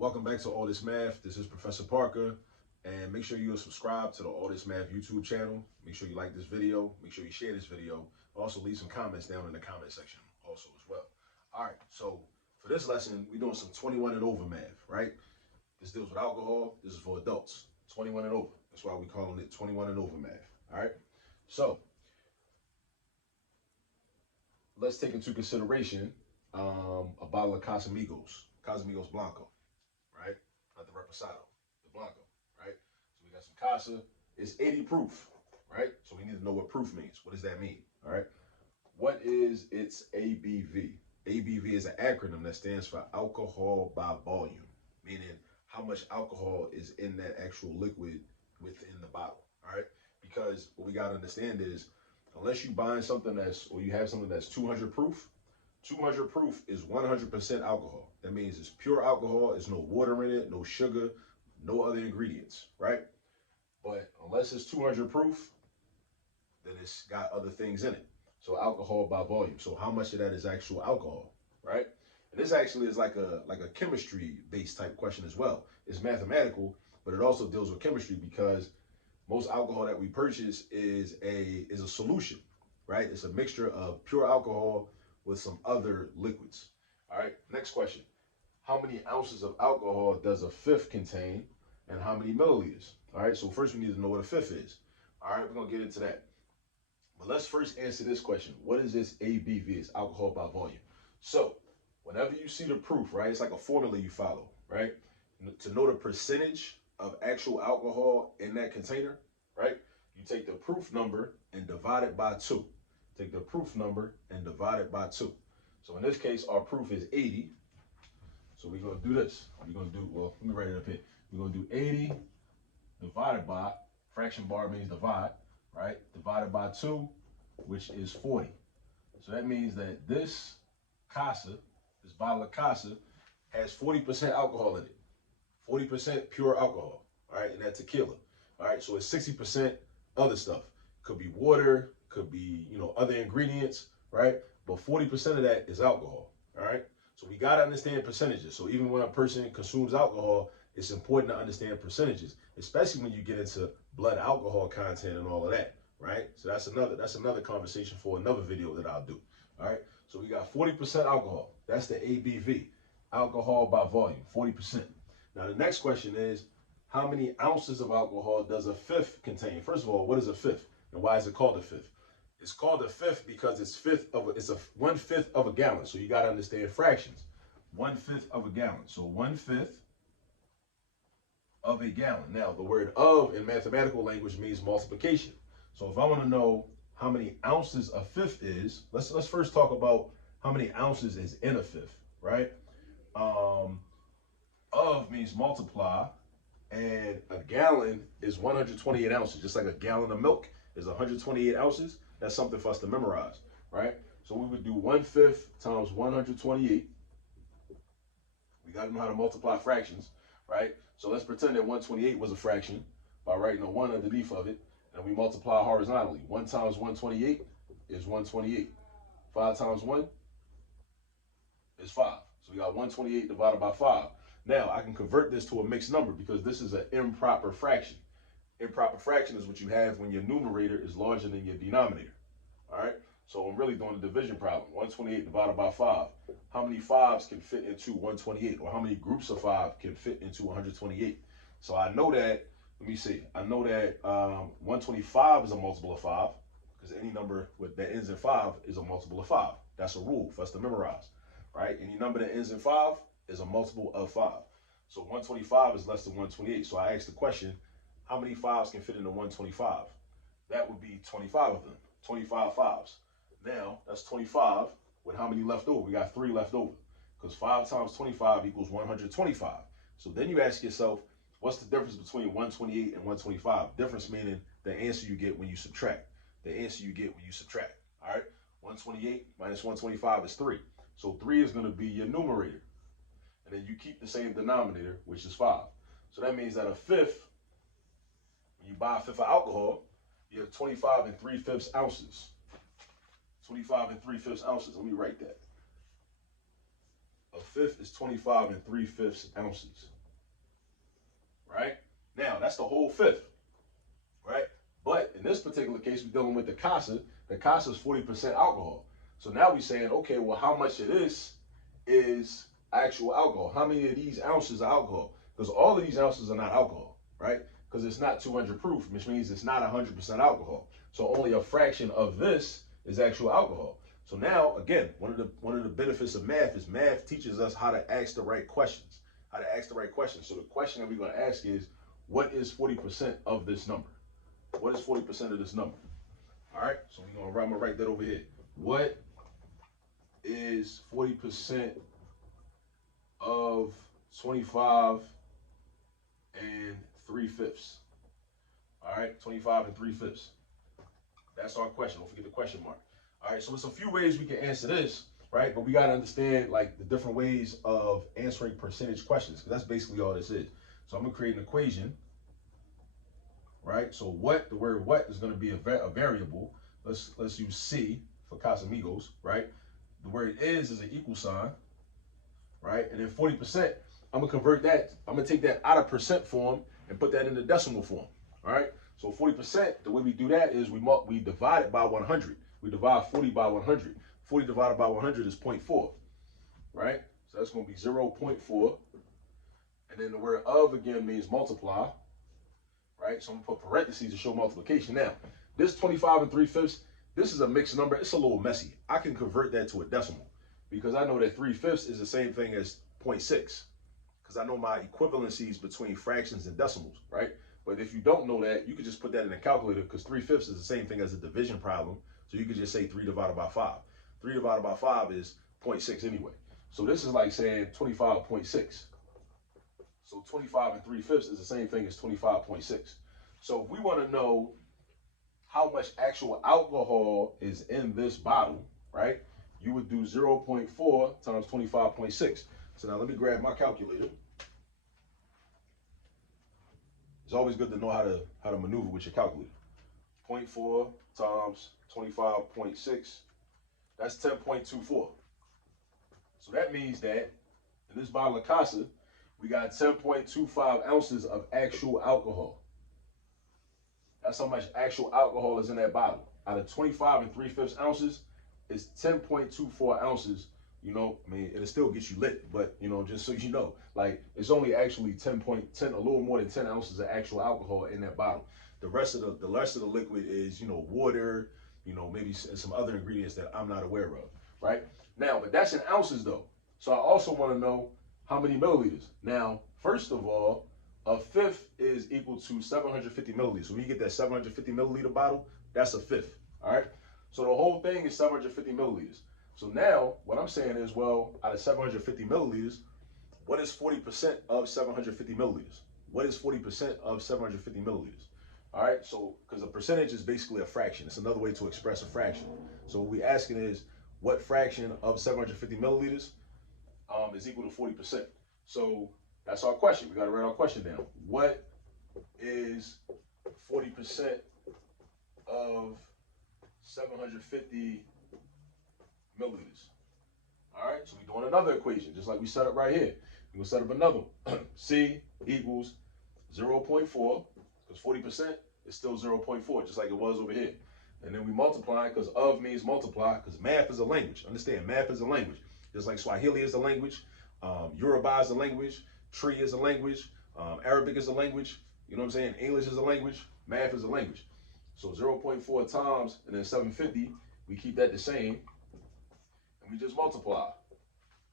Welcome back to All This Math. This is Professor Parker. And make sure you subscribe to the All This Math YouTube channel. Make sure you like this video. Make sure you share this video. Also, leave some comments down in the comment section also as well. All right, so for this lesson, we're doing some 21 and over math, right? This deals with alcohol. This is for adults, 21 and over. That's why we're calling it 21 and over math, all right? So let's take into consideration a bottle of Casamigos Blanco, right? Not the Reposado, the Blanco, right? So we got some Casa. It's 80 proof, right? So we need to know what proof means. What does that mean, all right? What is its ABV? ABV is an acronym that stands for alcohol by volume, meaning how much alcohol is in that actual liquid within the bottle, all right? Because what we got to understand is, unless you buying something or you have something that's 200 proof, 200 proof is 100% alcohol. That means it's pure alcohol. There's no water in it, no sugar, no other ingredients, right? But unless it's 200 proof, then it's got other things in it. So alcohol by volume. So how much of that is actual alcohol, right? And this actually is like a chemistry-based type question as well. It's mathematical, but it also deals with chemistry because most alcohol that we purchase is a solution, right? It's a mixture of pure alcohol with some other liquids. All right, next question. How many ounces of alcohol does a fifth contain and how many milliliters? All right, so first we need to know what a fifth is. All right, we're gonna get into that. But let's first answer this question. What is this ABV? It's alcohol by volume. So whenever you see the proof, right, it's like a formula you follow, right? To know the percentage of actual alcohol in that container, right? You take the proof number and divide it by 2. Take the proof number and divide it by 2. So in this case, our proof is 80. So we're going to do this. We're going to do, well, let me write it up here. We're going to do 80 divided by, fraction bar means divide, right? Divided by 2, which is 40. So that means that this bottle of Casa, has 40% alcohol in it. 40% pure alcohol, all right? And that's tequila, all right? So it's 60% other stuff. Could be water, could be, other ingredients, right? But 40% of that is alcohol, all right? So we got to understand percentages. So even when a person consumes alcohol, it's important to understand percentages, especially when you get into blood alcohol content and all of that, right? So that's another conversation for another video that I'll do, all right? So we got 40% alcohol. That's the ABV, alcohol by volume, 40%. Now the next question is, how many ounces of alcohol does a fifth contain? First of all, what is a fifth, and why is it called a fifth? It's called a fifth because it's 1/5 of a gallon. So you got to understand fractions. 1/5 of a gallon. So 1/5 of a gallon. Now the word "of" in mathematical language means multiplication. So if I want to know how many ounces a fifth is, let's first talk about how many ounces is in a fifth, right? Of means multiply, and a gallon is 128 ounces. Just like a gallon of milk is 128 ounces. That's something for us to memorize, right? So we would do 1/5 times 128. We got to know how to multiply fractions, right? So let's pretend that 128 was a fraction by writing a 1 underneath of it, and we multiply horizontally. 1 times 128 is 128. 5 times 1 is 5. So we got 128 divided by 5. Now I can convert this to a mixed number because this is an improper fraction. Improper fraction is what you have when your numerator is larger than your denominator. All right. So I'm really doing a division problem. 128 divided by 5. How many 5s can fit into 128? Or how many groups of 5 can fit into 128? So I know that, let me see. I know that 125 is a multiple of 5 because any number that ends in 5 is a multiple of 5. That's a rule for us to memorize, right? Any number that ends in 5 is a multiple of 5. So 125 is less than 128. So I asked the question, how many 5s can fit into 125? That would be 25 of them, 25 5s. Now, that's 25 with how many left over? We got 3 left over because 5 times 25 equals 125. So then you ask yourself, what's the difference between 128 and 125? Difference meaning the answer you get when you subtract. The answer you get when you subtract, all right? 128 minus 125 is 3. So 3 is going to be your numerator. And then you keep the same denominator, which is 5. So that means that a fifth, when you buy a fifth of alcohol, you have 25 3/5 ounces. 25 3/5 ounces. Let me write that. A fifth is 25 and 3/5 ounces. Right? Now, that's the whole fifth. Right? But in this particular case, we're dealing with the Casa. The Casa is 40% alcohol. So now we're saying, okay, well, how much of this is actual alcohol? How many of these ounces are alcohol? Because all of these ounces are not alcohol, right? Because it's not 200 proof, which means it's not 100% alcohol. So only a fraction of this is actual alcohol. So now, again, one of the benefits of math is math teaches us how to ask the right questions. How to ask the right questions. So the question that we're going to ask is, what is 40% of this number? What is 40% of this number? All right, so I'm gonna write that over here. What is 40% of 25 and 3/5? All right, 25 and 3/5. That's our question. Don't forget the question mark. All right, so there's a few ways we can answer this, right? But we gotta understand like the different ways of answering percentage questions, because that's basically all this is. So I'm gonna create an equation. Right, so what, the word what is going to be a variable. Let's use C for Casamigos, right? The word is an equal sign, right? And then 40%, I'm going to convert that, I'm going to take that out of percent form and put that in the decimal form, all right? So 40%, the way we do that is we divide it by 100. We divide 40 by 100. 40 divided by 100 is 0.4, right? So that's going to be 0.4. And then the word of again means multiply. Right, so I'm gonna put parentheses to show multiplication. Now, this 25 and 3/5, this is a mixed number. It's a little messy. I can convert that to a decimal because I know that 3/5 is the same thing as 0.6 because I know my equivalencies between fractions and decimals, right? But if you don't know that, you could just put that in a calculator because 3/5 is the same thing as a division problem. So you could just say 3 divided by 5. 3 divided by 5 is 0.6 anyway. So this is like saying 25.6. So 25 and 3/5 is the same thing as 25.6. So if we want to know how much actual alcohol is in this bottle, right, you would do 0.4 times 25.6. So now let me grab my calculator. It's always good to know how to maneuver with your calculator. 0.4 times 25.6, that's 10.24. So that means that in this bottle of Casa, we got 10.25 ounces of actual alcohol. That's how much actual alcohol is in that bottle. Out of 25 and 3/5 ounces, it's 10.24 ounces. You know, I mean, it'll still get you lit, but you know, just so you know, like it's only actually 10.10, a little more than 10 ounces of actual alcohol in that bottle. The rest of the liquid is, you know, water, you know, maybe some other ingredients that I'm not aware of, right? Now, but that's in ounces though. So I also want to know how many milliliters. Now, first of all, a fifth is equal to 750 milliliters. So when you get that 750 milliliter bottle, that's a fifth, all right? So the whole thing is 750 milliliters. So now what I'm saying is, well, out of 750 milliliters, what is 40% of 750 milliliters? What is 40% of 750 milliliters? All right, so because a percentage is basically a fraction. It's another way to express a fraction. So what we're asking is, what fraction of 750 milliliters is equal to 40%? So that's our question. We got to write our question down. What is 40% of 750 milliliters? All right, so we're doing another equation, just like we set up right here. We're going to set up another one. C equals 0.4, because 40% is still 0.4, just like it was over here. And then we multiply, because of means multiply, because math is a language. Understand, math is a language. Just like Swahili is a language, Yoruba is a language, Tree is a language, Arabic is a language, you know what I'm saying? English is a language, math is a language. So 0.4 times, and then 750, we keep that the same, and we just multiply.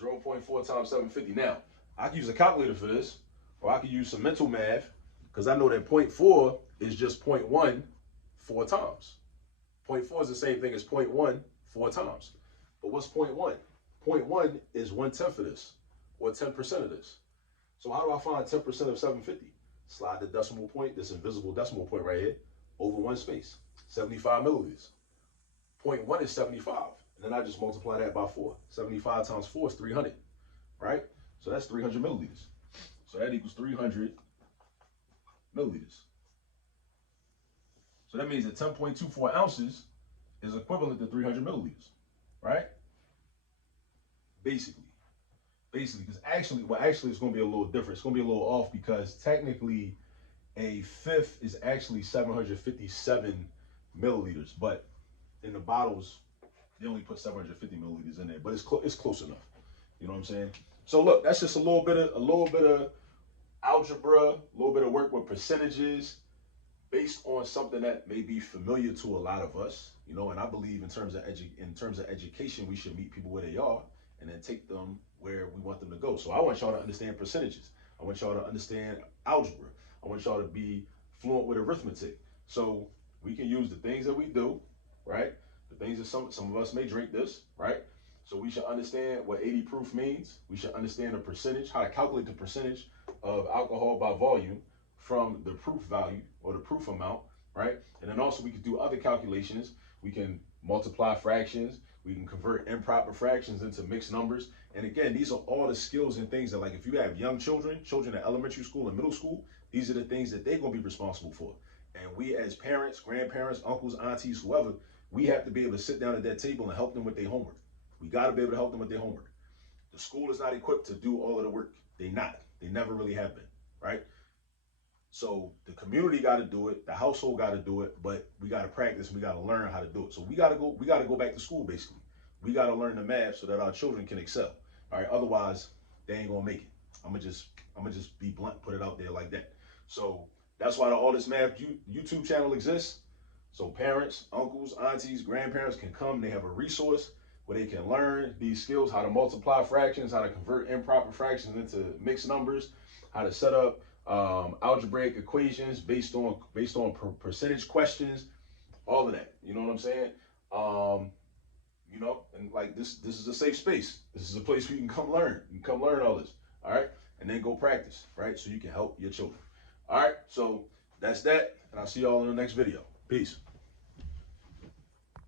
0.4 times 750. Now, I can use a calculator for this, or I can use some mental math, because I know that 0.4 is just 0.1 4 times. 0.4 is the same thing as 0.1 4 times. But what's 0.1? 0.1 is 1/10 of this, or 10% of this. So how do I find 10% of 750? Slide the decimal point, this invisible decimal point right here, over one space, 75 milliliters. 0.1 is 75, and then I just multiply that by 4. 75 times 4 is 300, right? So that's 300 milliliters. So that equals 300 milliliters. So that means that 10.24 ounces is equivalent to 300 milliliters, right? Basically. basically, because actually it's going to be a little different. It's going to be a little off because technically a fifth is actually 757 milliliters, but in the bottles they only put 750 milliliters in there, but it's close enough. You know what I'm saying? So look, that's just a little bit of algebra, a little bit of work with percentages based on something that may be familiar to a lot of us. You know, and I believe in terms of education, we should meet people where they are and then take them where we want them to go. So I want y'all to understand percentages. I want y'all to understand algebra. I want y'all to be fluent with arithmetic. So we can use the things that we do, right? The things that some of us may drink this, right? So we should understand what 80 proof means. We should understand the percentage, how to calculate the percentage of alcohol by volume from the proof value or the proof amount, right? And then also we can do other calculations. We can multiply fractions. We can convert improper fractions into mixed numbers. And again, these are all the skills and things that, like, if you have young children in elementary school and middle school, these are the things that they're going to be responsible for. And we as parents, grandparents, uncles, aunties, whoever, we have to be able to sit down at that table and help them with their homework. We got to be able to help them with their homework. The school is not equipped to do all of the work. They not. They never really have been, right? So the community got to do it, the household got to do it, but we got to practice. We got to learn how to do it. So we got to go. We got to go back to school. Basically, we got to learn the math so that our children can excel. All right. Otherwise, they ain't gonna make it. I'm gonna just be blunt, put it out there like that. So that's why the All This Math YouTube channel exists. So parents, uncles, aunties, grandparents can come. They have a resource where they can learn these skills: how to multiply fractions, how to convert improper fractions into mixed numbers, how to set up algebraic equations based on percentage questions, all of that. You know what I'm saying? You know, and like this is a safe space. This is a place where you can come learn. You can come learn all this. All right, and then go practice. Right, so you can help your children. All right, so that's that, and I'll see y'all in the next video. Peace.